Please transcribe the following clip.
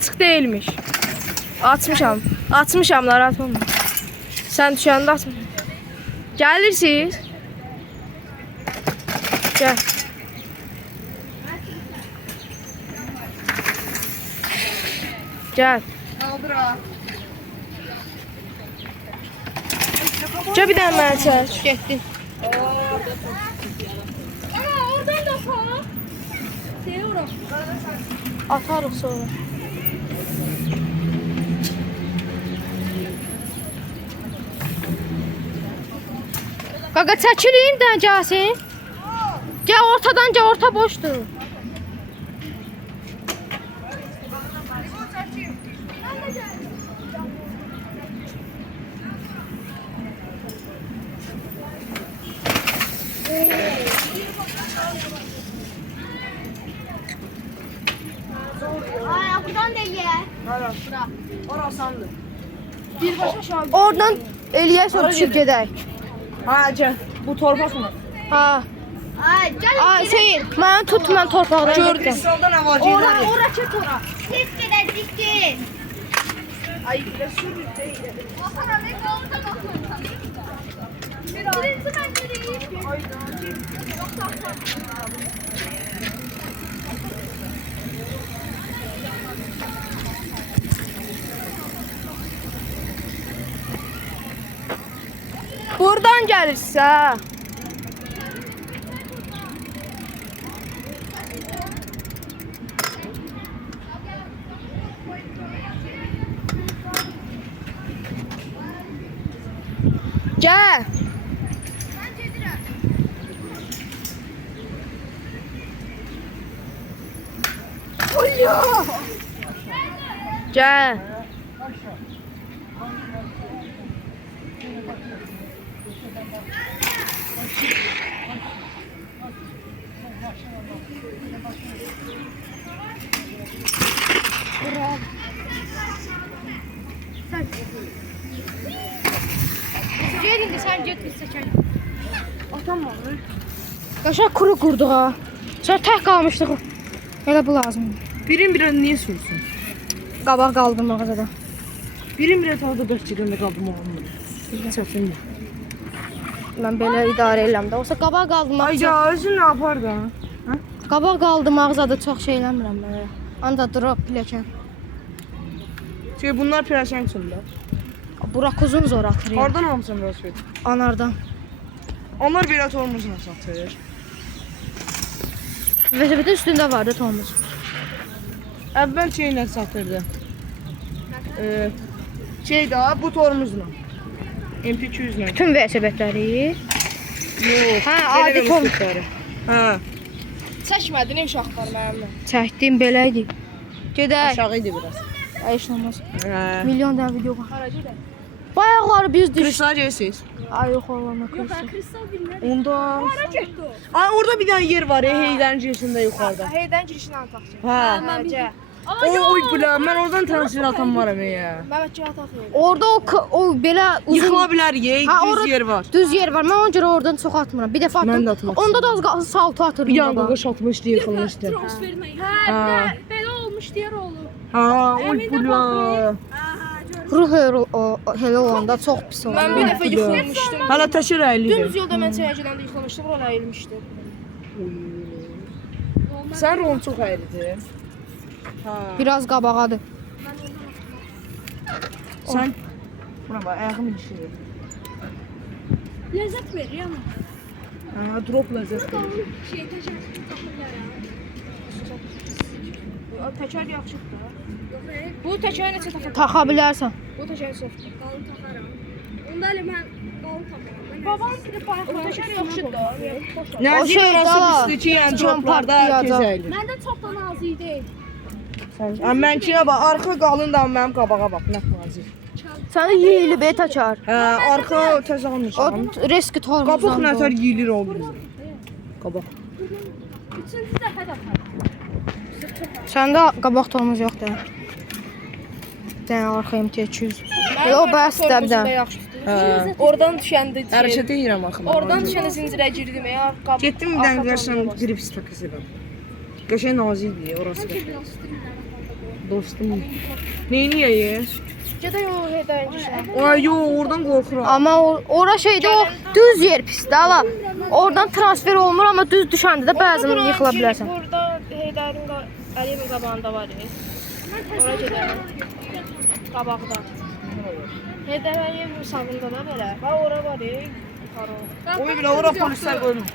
açıq değilmiş. Açmışam. Açmışam, narahat olma. Sən düşəndə açmışam. Gəlirsiniz? Gəl. Gəl. Gəl bir dənə mənə çək. Getdi. Oradan da falan. Seviyorum. Atarıq sonra. Qaqa çəkilin də gəlsin. Gəl ortadan, gəl, orta boşdur. Ay, buradan da ye. Bura. Orasandır. Birbaşa şu an. Oradan eləyək sonra düşüb gedək. Ha gəl. Bu torpaq mı? Ha. Ay, gel. Ay Hüseyin, mən tut, mən torpaqdan Gördük getdim. solda nə var? Ora çek ora. Siz gedin, dikkin. Ay biraz sürü değil. Bakana ne kaldı bakın. Birinci ben geleyim. Ay, Buradan gəlirsə. Gəl. Gəl. Gelin de sen get biz seçelim. Atamam. Yaşa kuru qurduq ha. Sonra tək qalmışdıq. Elə bu lazımdır. Birin bir niye sürsün? Qabaq qaldım mağazada. Birin bir tavada 4 çəkəndə qaldım oğlum. Çətin. Mən belə idarə edirəm də. Olsa qabaq qaldım Ay mağazada. ya özün nə yapar da? Ha? Qabaq qaldım mağazada çox şey eləmirəm mən. Anda drop piləkən. Şey bunlar piraşen içində. Burak uzun zor atır ya. Hardan almısan velosiped? Anardan. Onlar belə tormozla satır. Velosipedin üstündə vardı Thomas. Əvvəl şeylə satırdı. Şey daha bu tormozla. MP200 ilə. Bütün velosipedləri. Yox. Ha, belə adi tormoz. velosipedləri. Hə. Çəkmədin uşaqlar mənimlə. Çəkdim belə idi. Gedək. Aşağı idi biraz. Ay heç nə olmaz. Hə. Milyon dənə video var. Bayaqları biz düş. Kristal gəlsiz. Ay yox Allah'ına korusun. Kristal bilmem. Onda. Para çekti o. Ay orada bir dənə yer var, heylərin girişində yuxarıda. Heydən girişini ataq. Hə. Məncə. Oy bula, mən oradan transfer atan varam ya. Məhəmməd Cihat atır. Orada o belə uzun Yıxıla bilər, Ha, düz orada yer var. düz yer var. Mən ona görə oradan çox atmıram. Bir dəfə Mən də atdım. atmaq Onda da az qalsın salto atırdım. Bir yan baba. qoqa şatmışdı, yıxılmışdı. Transferine. He, böyle olmuş diğer oğlum. Ha, oy bula. Ruh elə olanda çox pis olur. Mən bir dəfə yıxılmışdım. Hala təşir əylidir. Dümdüz yolda mən çaya gedəndə yıxılmışdım, ora əyilmişdim. Sən rolun çox əylidir. Ha. Biraz qabağadır. Sən buna bax, ayağım düşür. Lezzet veriyor ama. Ha, drop ləzzət verir. Şey teşekkür Təkər yaxşıdır da. Yok hayır. Bu təkəri neçə taxa? Taxa bilərsən. Bu təkər soxdur. Kalın takarım. Onda öyle ben kalın takarım. Babam bir Bu bu təkər yaxşıdır da. Nəzik şey orası daha üstü ki, yəni can droplarda partlayacaq. tez əylir. Ben de çok da nazik değil. Mənkinə bax, arxa qalın da mənim qabağa bax, nə nazik. Səni yeyilib et açar. Hə, arxa tez O almışam. reski Qabaq tormozdan. nətər yeyilir oldu bizim. Qabaq. Üçüncü defa da Səndə qabaq tormoz yoxdur. Dən arxa MT200. O bəsdə bir dənə. Hə. Oradan düşəndə Hərəkət edirəm axı. mən. Oradan düşəndə zincirə girdim ya. Getdim bir dənə qəşəng grip stakası var. Qəşəng nazikdir orası. da. dostum. Neyniyəyi? Gedə yol Heydərin düşən. Ay yo, oradan qorxuram. Amma ora şeydə o düz yer pisdir. Ala. Oradan transfer olmur amma düz düşəndə də bəzən yıxıla bilərsən. Burada Heydərin Əliyevin qabağında var. Ora gedərik. Qabaqda. Heydər Əliyevin sağında da belə. Və ora var. Yuxarı. O bir ora polislər qoyulur.